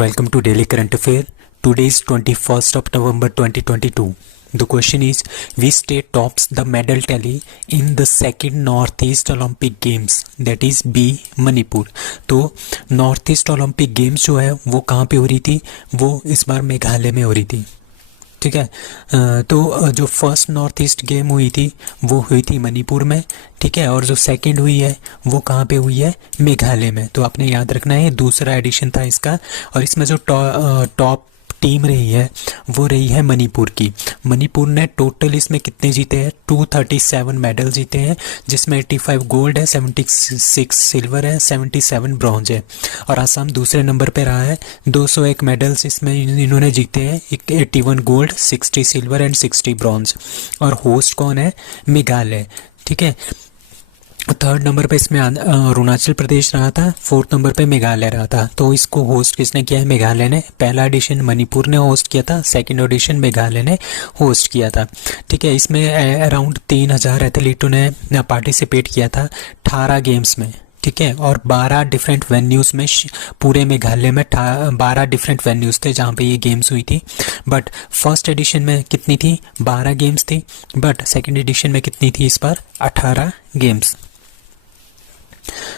Welcome to Daily Current Affair. Today is 21st of November 2022. The question is, which state tops the medal tally in the second Northeast Olympic Games? That is B. Manipur. तो north east Olympic games जो है वो कहाँ पे हो रही थी? वो इस बार मेघालय में हो रही थी. ठीक है. तो जो फर्स्ट नॉर्थ ईस्ट गेम हुई थी वो हुई थी मणिपुर में. ठीक है. और जो सेकंड हुई है वो कहाँ पे हुई है? मेघालय में. तो आपने याद रखना है, दूसरा एडिशन था इसका. और इसमें जो टॉप टीम रही है वो रही है मणिपुर की. मणिपुर ने टोटल इसमें कितने जीते हैं? 237 मेडल जीते हैं, जिसमें 85 गोल्ड है, 76 सिल्वर है, 77 ब्रॉन्ज है. और असम दूसरे नंबर पे रहा है. 201 मेडल्स इसमें इन्होंने जीते हैं, 81 गोल्ड, 60 सिल्वर एंड 60 ब्रॉन्ज. और होस्ट कौन है? मेघालय. ठीक है. थर्ड नंबर पे इसमें अरुणाचल प्रदेश रहा था. फोर्थ नंबर पे मेघालय रहा था. तो इसको होस्ट किसने किया है? मेघालय ने. पहला एडिशन मणिपुर ने होस्ट किया था, सेकंड एडिशन मेघालय ने होस्ट किया था. ठीक है. इसमें अराउंड 3000 एथलीटों ने पार्टिसिपेट किया था 18 गेम्स में. ठीक है. और 12 डिफरेंट वेन्यूज़ में, पूरे मेघालय में 12 डिफरेंट वेन्यूज़ थे जहाँ पे ये गेम्स हुई थी. बट फर्स्ट एडिशन में कितनी थी? 12 गेम्स थी. बट सेकंड एडिशन में कितनी थी इस बार? 18 games.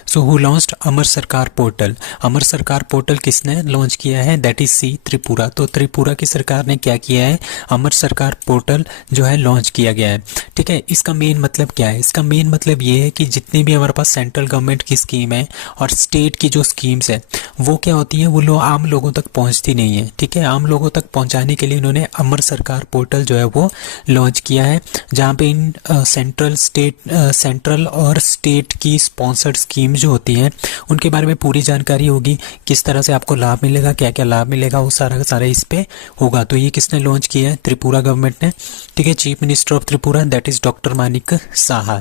So who launched Amar Sarkar portal? Amar Sarkar portal किसने लॉन्च किया है? That is C Tripura. तो त्रिपुरा की सरकार ने क्या किया है? अमर सरकार पोर्टल जो है लॉन्च किया गया है. ठीक है. इसका मेन मतलब क्या है? इसका मेन मतलब ये है कि जितनी भी हमारे पास सेंट्रल गवर्नमेंट की स्कीम है और स्टेट की जो स्कीम्स है वो क्या होती है, वो आम लोगों तक पहुंचती नहीं है. ठीक है. आम लोगों तक पहुंचाने के लिए इन्होंने अमर सरकार पोर्टल जो है वो लॉन्च किया है, जहाँ पे इन सेंट्रल और स्टेट की स्पॉन्सर्ड स्कीम जो होती हैं उनके बारे में पूरी जानकारी होगी. किस तरह से आपको लाभ मिलेगा, क्या क्या लाभ मिलेगा, वो सारा का सारा इस पे होगा. तो ये किसने लॉन्च किया है? त्रिपुरा गवर्नमेंट ने. ठीक है. Chief minister of Tripura that is doctor Manik Saha.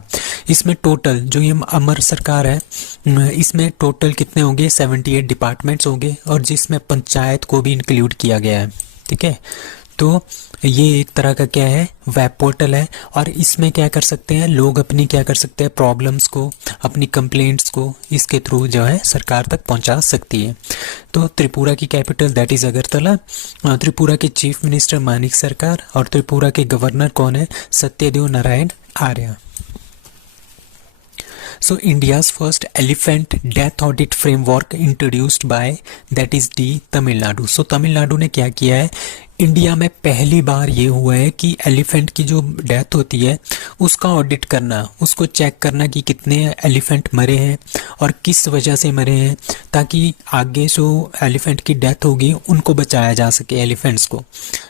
इसमें टोटल जो ये अमर सरकार है इसमें टोटल कितने होंगे? 78 डिपार्टमेंट्स होंगे, और जिसमें पंचायत को भी इंक्लूड किया गया है. ठीक है. तो ये एक तरह का क्या है? वेब पोर्टल है. और इसमें क्या कर सकते हैं लोग? अपनी क्या कर सकते हैं? प्रॉब्लम्स को, अपनी कंप्लेंट्स को इसके थ्रू जो है सरकार तक पहुंचा सकती है. तो त्रिपुरा की capital that is Agartala. Tripura के चीफ मिनिस्टर मानिक सरकार, और त्रिपुरा के गवर्नर कौन है? Satyadev Narayan Arya. So India's first elephant death audit framework introduced by that is D Tamil Nadu. So Tamil Nadu ने क्या किया है? इंडिया में पहली बार ये हुआ है कि एलिफेंट की जो डेथ होती है उसका ऑडिट करना, उसको चेक करना कि कितने एलिफेंट मरे हैं और किस वजह से मरे हैं, ताकि आगे जो एलिफेंट की डेथ होगी उनको बचाया जा सके, एलिफेंट्स को.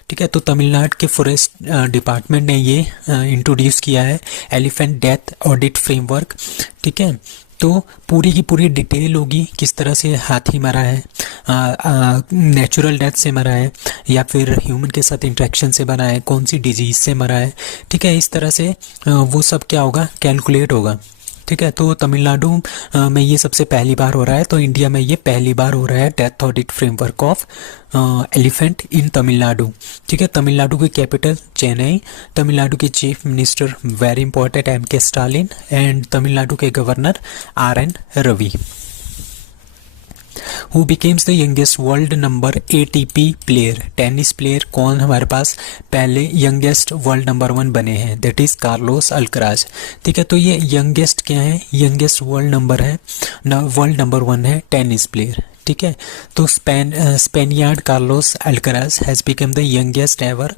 ठीक है. तो तमिलनाडु के फॉरेस्ट डिपार्टमेंट ने ये इंट्रोड्यूस किया है एलिफेंट डेथ ऑडिट फ्रेमवर्क. ठीक है. तो पूरी की पूरी डिटेल होगी, किस तरह से हाथी मरा है, नेचुरल डेथ से मरा है या फिर ह्यूमन के साथ इंटरेक्शन से मरा है, कौन सी डिजीज से मरा है. ठीक है. इस तरह से वो सब क्या होगा? कैलकुलेट होगा. ठीक है. तो तमिलनाडु में ये सबसे पहली बार हो रहा है. तो इंडिया में ये पहली बार हो रहा है death audit framework of elephant in Tamil Nadu. ठीक है. तमिलनाडु की कैपिटल चेन्नई. तमिलनाडु के chief minister very important M.K. Stalin, and Tamil Nadu के governor R.N. Ravi. Who becomes the youngest world number ATP player? Tennis player कौन हमारे पास पहले यंगेस्ट वर्ल्ड नंबर 1 बने हैं? That is Carlos Alcaraz. ठीक है. तो ये यंगेस्ट क्या है? यंगेस्ट वर्ल्ड नंबर है, वर्ल्ड नंबर 1 है टेनिस प्लेयर. ठीक है. तो Spaniard Carlos Alcaraz has become the youngest ever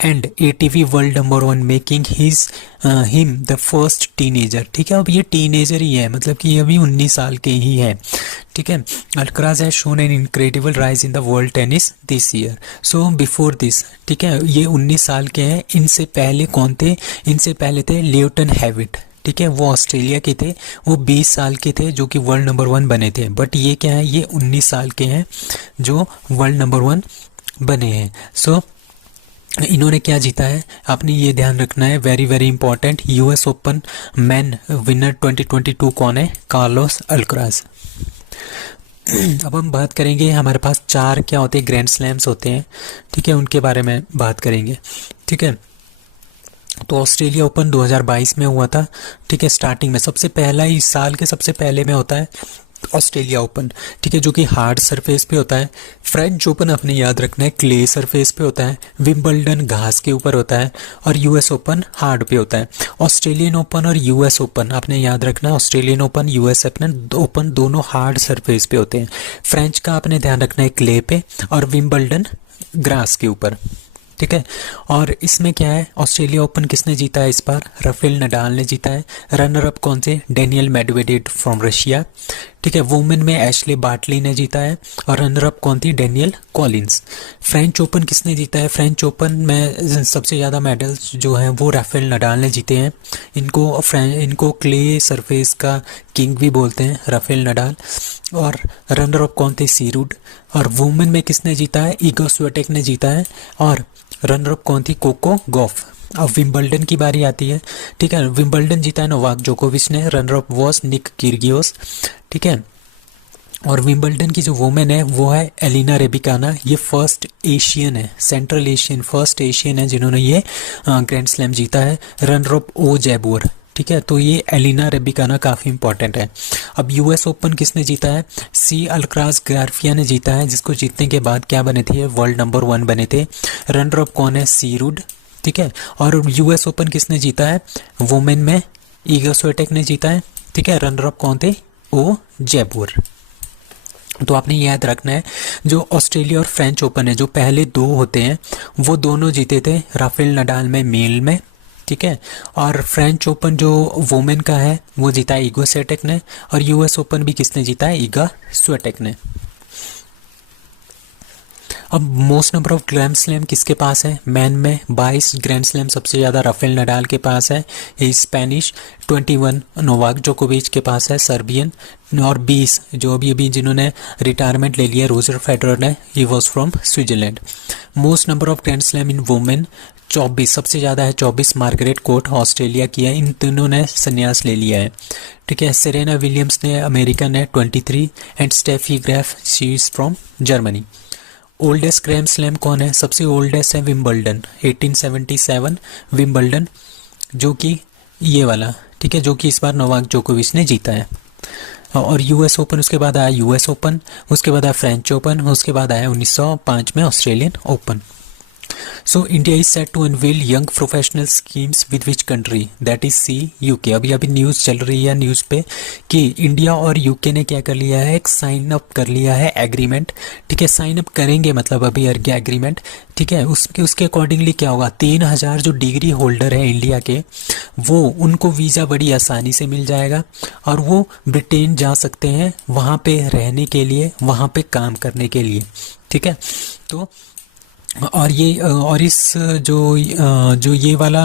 and ATP world number 1, making him the first teenager. ठीक है. अब ये टीनेजर ही है, मतलब कि ये अभी 19 साल के ही है. ठीक है. Alcaraz has shown an incredible rise in the world tennis this year. So before this, ठीक है, ये 19 साल के हैं. इनसे पहले कौन थे? इनसे पहले थे ल्यूटन हैविट. ठीक है. वो ऑस्ट्रेलिया के थे, वो 20 साल के थे जो कि वर्ल्ड नंबर 1 बने थे. बट ये क्या है? ये 19 साल के हैं जो वर्ल्ड नंबर 1 बने हैं. सो इन्होंने क्या जीता है? आपने ये ध्यान रखना है, very very important. US open man winner 2022 कौन है? Carlos Alcaraz. अब हम बात करेंगे, हमारे पास 4 क्या होते हैं? ग्रैंड स्लैम्स होते हैं. ठीक है. उनके बारे में बात करेंगे. ठीक है. तो ऑस्ट्रेलिया ओपन 2022 में हुआ था. ठीक है. स्टार्टिंग में सबसे पहला इस साल के सबसे पहले में होता है. ऑस्ट्रेलिया ओपन, ठीक है, जो कि हार्ड सरफेस पे होता है। फ्रेंच ओपन आपने याद रखना है क्ले सरफेस पे होता है। विंबलडन घास के ऊपर होता है। और यूएस ओपन हार्ड पे होता है। ऑस्ट्रेलियन ओपन और यूएस ओपन आपने याद रखना है, ऑस्ट्रेलियन ओपन यूएस ओपन दोनों हार्ड सरफेस पे होते हैं। फ्रेंच का आपने ध्यान रखना है क्ले पे और विंबलडन ग्रास के ऊपर, ठीक है। और इसमें क्या है, ऑस्ट्रेलिया ओपन किसने जीता है इस बार? राफेल नडाल ने जीता है। रनर अप कौन से? डेनियल मेडवेडेव फ्रॉम रशिया, ठीक है। वुमेन में एशले बार्टली ने जीता है और रनर अप कौन थी? Daniel Collins. फ्रेंच ओपन किसने जीता है? फ्रेंच ओपन में सबसे ज़्यादा मेडल्स जो हैं वो राफेल नडाल ने जीते हैं। इनको क्ले सरफेस का किंग भी बोलते हैं, राफेल नडाल। और रनर अप कौन थे? सीरूड। और वुमेन में किसने जीता है? इगो स्विएटेक ने जीता है। और रनर अप कौन थी? Coco Gauff. अब विंबलडन की बारी आती है, ठीक है। विंबलडन जीता है नोवाक जोकोविच ने। Runner up was Nick Kyrgios, ठीक है। और विंबलडन की जो वुमेन है वो है एलिना रेबिकाना। ये फर्स्ट एशियन है, सेंट्रल एशियन फर्स्ट एशियन है जिन्होंने ये ग्रैंड स्लैम जीता है। रनर अप ओ जैबोर, ठीक है। तो ये एलिना रेबिकाना काफ़ी इंपॉर्टेंट है। अब यूएस ओपन किसने जीता है? सी अल्क्राज गार्फिया ने जीता है, जिसको जीतने के बाद क्या बने थे? वर्ल्ड नंबर 1 बने थे। रनर अप कौन है? सीरूड, ठीक है। और यूएस ओपन किसने जीता है? वुमेन में ईगा स्विएटेक ने जीता है, ठीक है। रनर अप कौन थे? ओ जयपुर। तो आपने याद रखना है जो ऑस्ट्रेलिया और फ्रेंच ओपन है, जो पहले दो होते हैं वो दोनों जीते थे राफेल नडाल में मेल में, ठीक है। और फ्रेंच ओपन जो वुमेन का है वो जीता है ईगो स्विएटेक ने। और यूएस ओपन भी किसने जीता है? ईगा स्विएटेक ने। अब most number of grand slam किसके पास है? मैन में 22 ग्रैंड स्लैम सबसे ज़्यादा राफेल नडाल के पास है, ये स्पेनिश। 21 नोवाक जोकोविच के पास है, सर्बियन। और 20 जो अभी जिन्होंने रिटायरमेंट ले लिया रोजर फेडरर ने, he was from Switzerland. Most number of grand slam in women 24 सबसे ज़्यादा है, 24 मार्गरेट कोर्ट ऑस्ट्रेलिया की है, इन तीनों ने संन्यास ले लिया है, ठीक है। सेरेना विलियम्स ने अमेरिकन है 23 and Steffi Graf she is from Germany. Oldest grand slam कौन है? सबसे ओल्डेस्ट है विंबलडन 1877 विंबलडन, जो कि ये वाला, ठीक है, जो कि इस बार नोवाक जोकोविच ने जीता है। और यूएस ओपन उसके बाद आया यूएस ओपन, उसके बाद आया फ्रेंच ओपन, उसके बाद आया 1905 में Australian open. So India is set to unveil young professional schemes with which country? That is C UK। अभी न्यूज़ चल रही है न्यूज़ पे कि इंडिया और यूके ने क्या कर लिया है? एक साइन अप कर लिया है एग्रीमेंट, ठीक है। साइन अप करेंगे मतलब अभी एग्रीमेंट, ठीक है। उसके अकॉर्डिंगली क्या होगा? 3000 जो डिग्री होल्डर है इंडिया के, वो उनको वीज़ा बड़ी आसानी से मिल जाएगा और वो ब्रिटेन जा सकते हैं वहाँ पे रहने के लिए, वहाँ पे काम करने के लिए, ठीक है। तो और इस जो ये वाला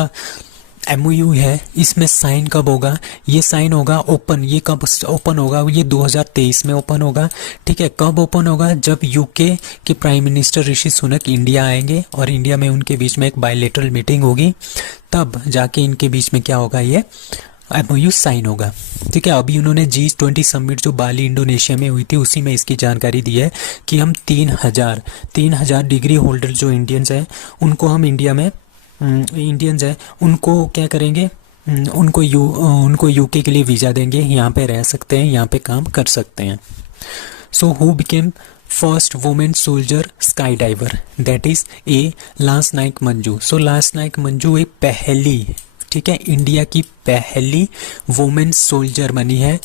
MOU है, इसमें साइन कब होगा? ये साइन होगा ओपन, ये कब ओपन होगा? ये 2023 में ओपन होगा, ठीक है। कब ओपन होगा? जब यूके के prime minister Rishi Sunak India आएंगे और इंडिया में उनके बीच में एक बायलैटरल मीटिंग होगी, तब जाके इनके बीच में क्या होगा? ये MOU साइन होगा, ठीक है। अभी उन्होंने G20 समिट जो बाली इंडोनेशिया में हुई थी उसी में इसकी जानकारी दी है कि हम 3000 डिग्री होल्डर जो इंडियंस हैं उनको हम इंडिया में इंडियंस हैं उनको क्या करेंगे? उनको यूके के लिए वीज़ा देंगे, यहाँ पे रह सकते हैं, यहाँ पे काम कर सकते हैं। So who became first women soldier sky diver? That is a lance Naik Manju. So lance Naik Manju एक पहली, ठीक है, इंडिया की पहली वुमेन सोल्जर बनी है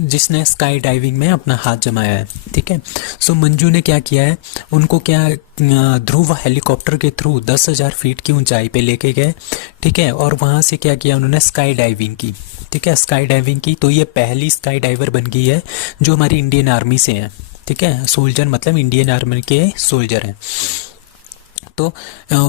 जिसने स्काई डाइविंग में अपना हाथ जमाया है, ठीक है। सो मंजू ने क्या किया है? उनको क्या ध्रुव हेलीकॉप्टर के थ्रू 10,000 फीट की ऊंचाई पे लेके गए, ठीक है। और वहाँ से क्या किया उन्होंने? स्काई डाइविंग की, ठीक है, स्काई डाइविंग की। तो ये पहली स्काई डाइवर बन गई है जो हमारी इंडियन आर्मी से है, ठीक है। सोल्जर मतलब इंडियन आर्मी के सोल्जर हैं। तो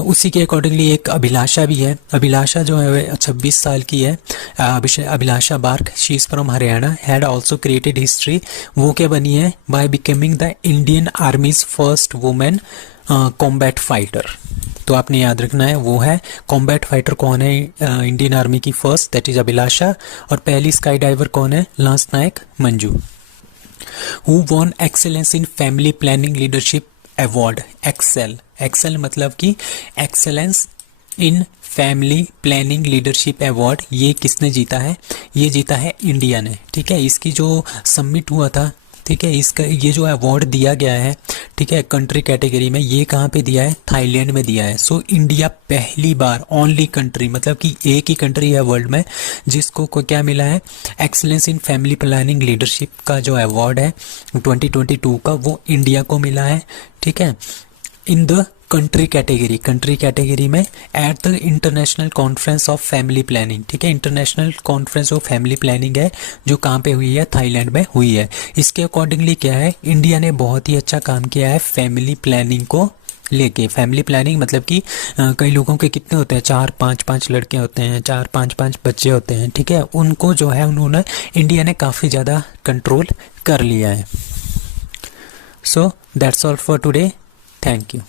उसी के अकॉर्डिंगली एक अभिलाषा भी है। अभिलाषा जो है 26 साल की है, Abhilasha Barak, she is from Haryana, had also created history. वो क्या बनी है? By becoming the Indian army's first women combat fighter. तो आपने याद रखना है वो है कॉम्बैट फाइटर कौन है इंडियन आर्मी की फर्स्ट, दैट इज अभिलाषा। और पहली स्काई डाइवर कौन है? Lance Nayak Manju. Who won excellence in family planning leadership award? Excel मतलब कि excellence in family planning leadership award, ये किसने जीता है? ये जीता है इंडिया ने। ठीक है, इसकी जो सबमिट हुआ था, ठीक है, इसका ये जो अवार्ड दिया गया है, ठीक है, कंट्री कैटेगरी में, ये कहाँ पे दिया है? थाईलैंड में दिया है। सो इंडिया पहली बार, ओनली कंट्री, मतलब कि एक ही कंट्री है वर्ल्ड में जिसको को क्या मिला है? Excellence in family planning leadership का जो अवार्ड है 2022 का, वो इंडिया को मिला है। ठीक है, इन द कंट्री कैटेगरी में at the international conference of family planning. ठीक है, international conference of family planning है जो कहाँ पे हुई है? थाईलैंड में हुई है। इसके अकॉर्डिंगली क्या है, इंडिया ने बहुत ही अच्छा काम किया है फैमिली प्लानिंग को लेके। फैमिली प्लानिंग मतलब कि कई लोगों के कितने होते हैं? 4-5 लड़के होते हैं, 4-5 बच्चे होते हैं। ठीक है, उनको जो है उन्होंने, इंडिया ने काफ़ी ज़्यादा कंट्रोल कर लिया है। So that's all for today, thank you.